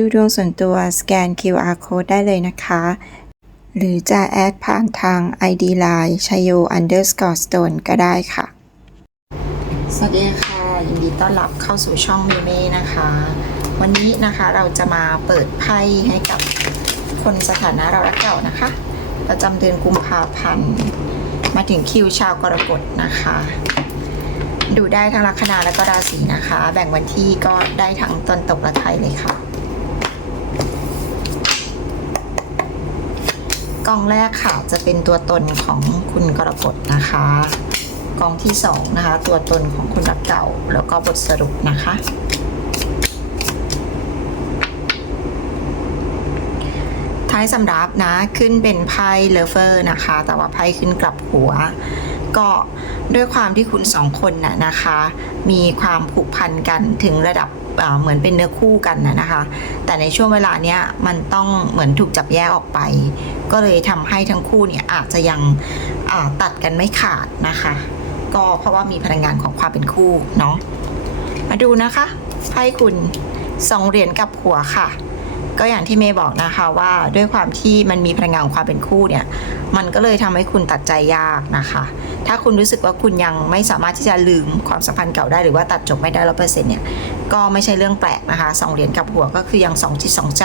ดูดวงส่วนตัวสแกน QR code ได้เลยนะคะ หรือจะแอดผ่านทาง ID Line ชยโย underscore stone ก็ได้ค่ะ สวัสดีค่ะ ยินดีต้อนรับเข้าสู่ช่องเมเม่นะคะ วันนี้นะคะเราจะมาเปิดไพ่ให้กับคนสถานะเรารักเก่านะคะ ประจำเดือนกุมภาพันธ์มาถึงคิวชาวกรกฎนะคะ ดูได้ทั้งลัคนาและก็ราศีนะคะ แบ่งวันที่ก็ได้ทั้งตนตกและไทยเลยค่ะ กองแรกค่ะจะเป็นตัวตนของคุณกรกฎนะคะ กองที่สองนะคะ ตัวตนของคุณรักเก่า แล้วก็บทสรุปนะคะท้ายสำรับนะขึ้นเป็นไพ่เลเวอร์นะคะ แต่ว่าไพ่ขึ้นกลับหัว ก็ด้วยความที่คุณสองคนน่ะนะคะ มีความผูกพันกันถึงระดับเหมือนเป็นเนื้อคู่กันนะนะคะ แต่ในช่วงเวลาเนี้ยมันต้องเหมือนถูกจับแยกออกไป ก็เลยทำให้ทั้งคู่เนี่ยอาจจะยังตัดกันไม่ขาดนะคะ ก็เพราะว่ามีพลังงานของความเป็นคู่เนาะมาดูนะคะไพ่คุณสองเหรียญกับหัวค่ะ ก็อย่างที่เมย์บอกนะคะว่าด้วยความที่มันมีพลังงานของความเป็นคู่เนี่ย มันก็เลยทำให้คุณตัดใจยากนะคะ ถ้าคุณรู้สึกว่าคุณยังไม่สามารถที่จะลืมความสัมพันธ์เก่าได้หรือว่าตัดจบไม่ได้ร้อเปอร์เซ็นต์เนี่ย ก็ไม่ใช่เรื่องแปลกนะคะสองเหรียญกับหัวก็คือยังสองจิตสองใจ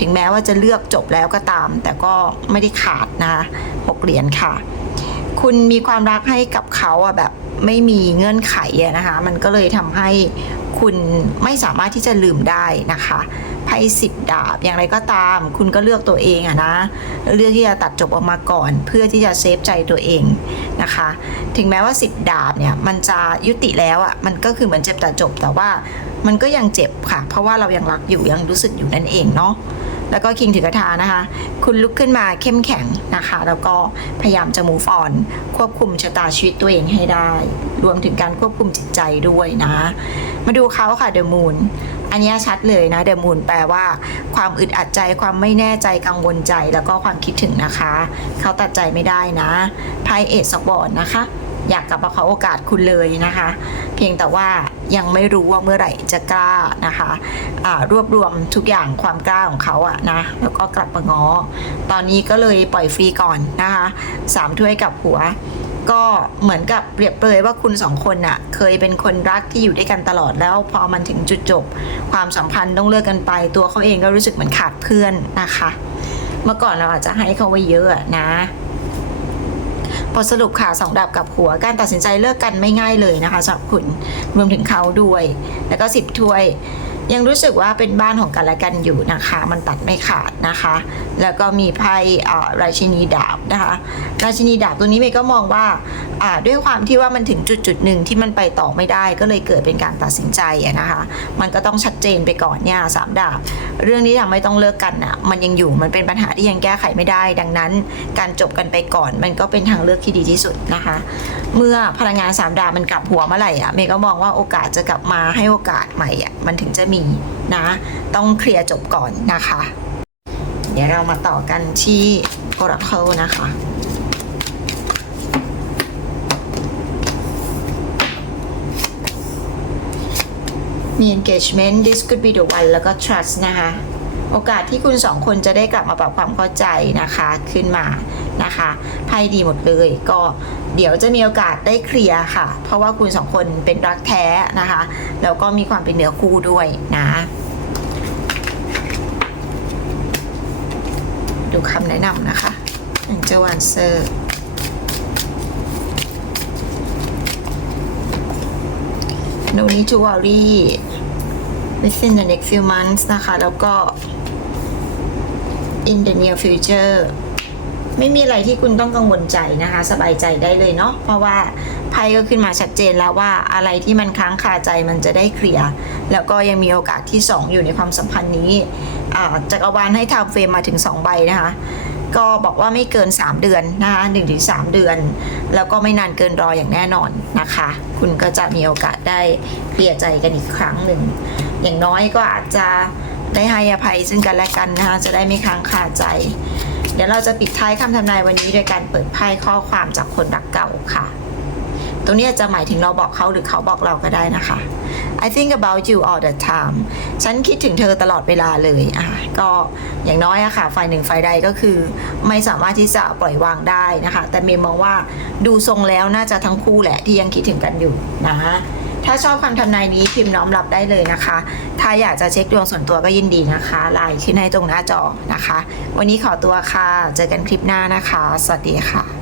ถึงแม้ว่าจะเลือกจบแล้วก็ตาม แต่ก็ไม่ได้ขาดนะคะหกเหรียญค่ะ คุณมีความรักให้กับเขาอะแบบไม่มีเงื่อนไขอะนะคะ มันก็เลยทำให้คุณไม่สามารถที่จะลืมได้นะคะไพ่สิบดาบอย่างไรก็ตาม คุณก็เลือกตัวเองอะนะ เลือกที่จะตัดจบออกมาก่อน เพื่อที่จะเซฟใจตัวเองนะคะ ถึงแม้ว่าสิบดาบเนี่ยมันจะยุติแล้วอะมันก็คือเหมือนเจ็บแต่จบแต่ว่ามันก็ยังเจ็บค่ะ เพราะว่าเรายังรักอยู่ยังรู้สึกอยู่นั่นเองเนาะ แล้วก็คิงถือกระทานะคะ คุณลุกขึ้นมาเข้มแข็งนะคะ แล้วก็พยายามจะมูฟออนควบคุมชะตาชีวิตตัวเองให้ได้ รวมถึงการควบคุมจิตใจด้วยนะ มาดูเขาค่ะเดอะมูนอันนี้ชัดเลยนะเดอะมูนแปลว่า ความอึดอัดใจความไม่แน่ใจกังวลใจแล้วก็ความคิดถึงนะคะ เขาตัดใจไม่ได้นะไพ่เอสบอลนะคะ อยากกลับมาขอโอกาสคุณเลยนะคะ เพียงแต่ว่ายังไม่รู้ว่าเมื่อไหร่จะกล้านะคะอ่ารวบรวมทุกอย่างความกล้าของเขาอะนะแล้วก็กลับมาง้อ ตอนนี้ก็เลยปล่อยฟรีก่อนนะคะสามถ้วยกับหัวก็เหมือนกับเปรียบเปรยว่าคุณสองคนน่ะ เคยเป็นคนรักที่อยู่ด้วยกันตลอดแล้ว พอมันถึงจุดจบ ความสัมพันธ์ต้องเลิกกันไป ตัวเขาเองก็รู้สึกเหมือนขาดเพื่อนนะคะ เมื่อก่อนเราอาจจะให้เขาไว้เยอะนะ ทสรุปค่ะสองดาบกับหัวการตัดสินใจเลิกกันไม่ง่ายเลยนะคะสำหรับคุณรวมถึงเขาด้วย แล้วก็สิบถ้วย ยังรู้สึกว่าเป็นบ้านของกันและกันอยู่นะคะ มันตัดไม่ขาดนะคะ แล้วก็มีไพ่อ่าราชินีดาบนะคะ ราชินีดาบตัวนี้เมย์ก็มองว่าด้วยความที่ว่ามันถึงจุดจุดหนึ่งที่มันไปต่อไม่ได้ก็เลยเกิดเป็นการตัดสินใจนะคะ มันก็ต้องชัดเจนไปก่อนเนี่ยสามดาบ เรื่องนี้ทำไม่ต้องเลิกกันอะมันยังอยู่มันเป็นปัญหาที่ยังแก้ไขไม่ได้ ดังนั้น การจบกันไปก่อนมันก็เป็นทางเลือกที่ดีที่สุดนะคะ เมื่อพลังงานสามดาวมันกลับหัวเมื่อไหร่อะเมย์ก็มองว่าโอกาสจะกลับมาให้โอกาสใหม่อะมันถึงจะมีนะต้องเคลียร์จบก่อนนะคะ เดี๋ยวเรามาต่อกันที่ Oracle นะคะมี engagement this could be the one แล้วก็ trust นะคะ โอกาสที่คุณสองคนจะได้กลับมาปรับความเข้าใจนะคะ ขึ้นมานะคะไพ่ดีหมดเลยก็ เดี๋ยวจะมีโอกาสได้เคลียร์ค่ะ เพราะว่าคุณสองคนเป็นรักแท้นะคะ แล้วก็มีความเป็นเนื้อคู่ด้วยนะ ดูคำแนะนำนะคะ Angel Answer No need to worry within the next few months นะคะ แล้วก็ in the near future ไม่มีอะไรที่คุณต้องกังวลใจนะคะ สบายใจได้เลยเนาะเพราะว่าไพ่ก็ขึ้นมาชัดเจนแล้วว่าอะไรที่มันค้างคาใจมันจะได้เคลียร์แล้วก็ยังมีโอกาสที่ 2 อยู่ในความสัมพันธ์นี้จักรวาลให้ทำเฟรมมาถึง 2 ใบนะคะก็บอกว่าไม่เกิน 3 เดือนนะคะ1-3เดือน แล้วก็ไม่นานเกินรออย่างแน่นอนนะคะ คุณก็จะมีโอกาสได้เคลียร์ใจกันอีกครั้งหนึ่ง อย่างน้อยก็อาจจะได้ให้อภัยซึ่งกันและกันนะคะจะได้ไม่ค้างคาใจ เดี๋ยวเราจะปิดท้ายคำทำนายวันนี้โดยการเปิดไพ่ข้อความจากคนรักเก่าค่ะ ตรงนี้จะหมายถึงเราบอกเขาหรือเขาบอกเราก็ได้นะคะ I think about you all the time ฉันคิดถึงเธอตลอดเวลาเลยอะก็อย่างน้อยอะค่ะ ฝ่ายหนึ่งฝ่ายใดก็คือ ไม่สามารถที่จะปล่อยวางได้นะคะ แต่เมย์มองว่าดูทรงแล้วน่าจะทั้งคู่แหละที่ยังคิดถึงกันอยู่นะคะ ถ้าชอบคำทำนายนี้พิมพ์น้อมรับได้เลยนะคะ ถ้าอยากจะเช็คดวงส่วนตัวก็ยินดีนะคะไลน์ขึ้นให้ตรงหน้าจอนะคะ วันนี้ขอตัวค่ะ เจอกันคลิปหน้านะคะ สวัสดีค่ะ